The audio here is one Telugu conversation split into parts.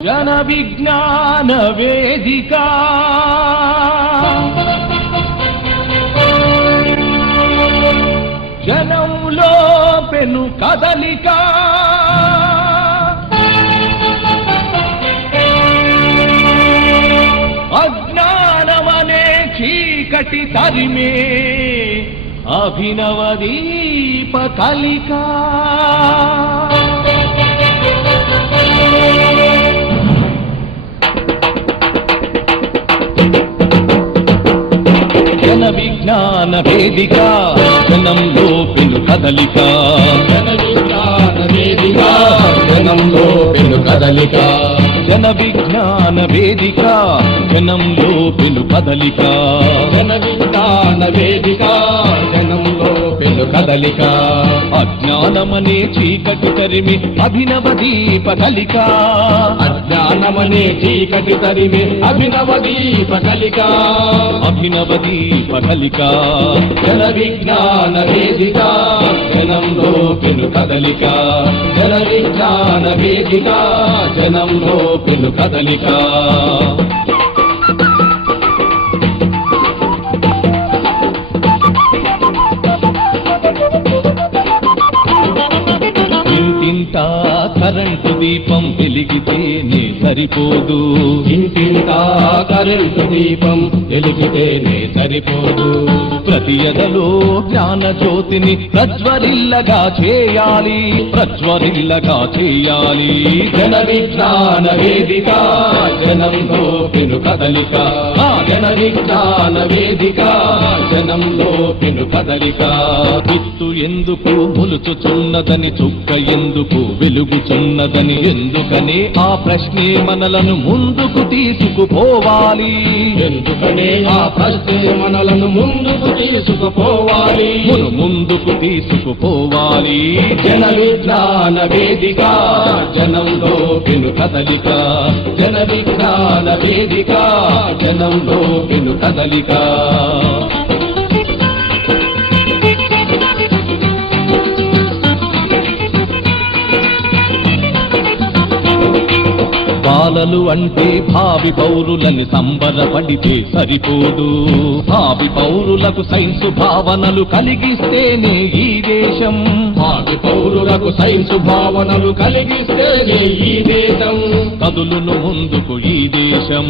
జన విజ్ఞాన వేదిక జనంలో పెను కదలికా చీకటి తరిమే అభినవ దీప కలిక జన విజ్ఞాన వేదిక జనంలో పెను కదలిక. జన విజ్ఞాన వేదిక జనంలో పెను కదలిక. జన విజ్ఞాన వేదిక జనంలో పెను కదలిక. జన విజ్ఞాన వేదిక జనంలో పెను కదలిక. అజ్ఞానమనే చీకటి తరిమి అభినవ దీప కలిక. అజ్ఞానమనే చీకటి తరిమి అభినవ దీప కలిక. అభినవ దీప కలిక. జన విజ్ఞాన వేదిక. జనంలో పెను కదలిక. జన విజ్ఞాన వేదిక. జనంలో పెను కదలిక. కరెంటు దీపం వెలిగితేనే సరిపోదు. ఇంటింటా కరెంటు దీపం వెలిగితేనే సరిపోదు. ప్రతి ఎదలో జ్ఞాన జ్యోతిని ప్రజ్వరిల్లగా చేయాలి. ప్రజ్వరిల్లగా చేయాలి. జన విజ్ఞాన వేదిక జనంలో పెను కదలిక. జన విజ్ఞాన వేదిక జనంలో పెను కదలిక. విత్తు ఎందుకు మొలుచుచున్నదని చుక్క ఎందుకు వెలుగుచున్నదని ఎందుకనే ఆ ప్రశ్నే మనలను ముందుకు తీసుకుపోవాలి? ఎందుకనే ఆ ప్రశ్నే మనలను ముందుకు తీసుకుపోవాలి? మును ముందుకు తీసుకుపోవాలి. జన విజ్ఞాన వేదిక జనంలో పెను కదలిక. జన విజ్ఞాన వేదిక జనంలో పెను కదలిక. బాలలు అంటే భావి పౌరులని సంబరపడితే సరిపోదు. భావి పౌరులకు సైన్సు భావనలు కలిగిస్తేనే ఈ దేశం. భావి పౌరులకు సైన్సు భావనలు కలిగిస్తేనే ఈ దేశం. కదులును ముందుకు ఈ దేశం.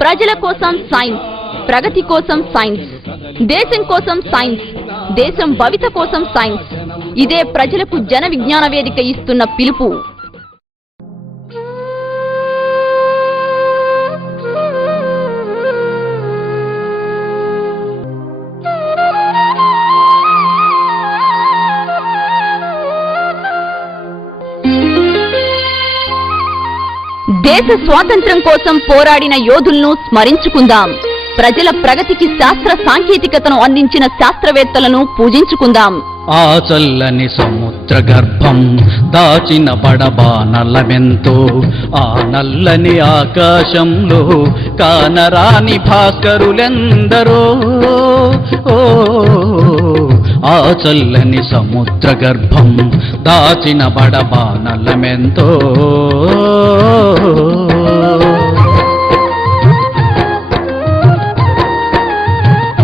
ప్రజల కోసం సైన్స్ ప్రగతి కోసం సైన్స్ దేశం కోసం సైన్స్ దేశం భవిత కోసం సైన్స్. ఇదే ప్రజలకు జన విజ్ఞాన వేదిక ఇస్తున్న పిలుపు. దేశ స్వాతంత్ర్యం కోసం పోరాడిన యోధులను స్మరించుకుందాం. ప్రజల ప్రగతికి శాస్త్ర సాంకేతికతను అందించిన శాస్త్రవేత్తలను పూజించుకుందాం. ఆ చల్లని సముద్ర గర్భం దాచిన బడబానలమెంతో ఆ నల్లని ఆకాశంలో కానరాని భాస్కరులెందరో. ఓ ఆ చల్లని సముద్ర గర్భం దాచిన బడబానలమెంతో